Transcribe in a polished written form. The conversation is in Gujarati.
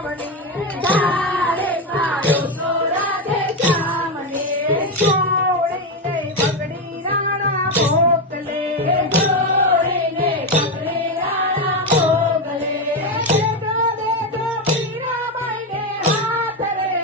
ધારે મારો તો રાધે શ્યામને છોડીને પગડી રાણા મોકલે છોડીને પગડી રાણા મોકલે દેજો દેજો મીરાબાઈને હાથ રે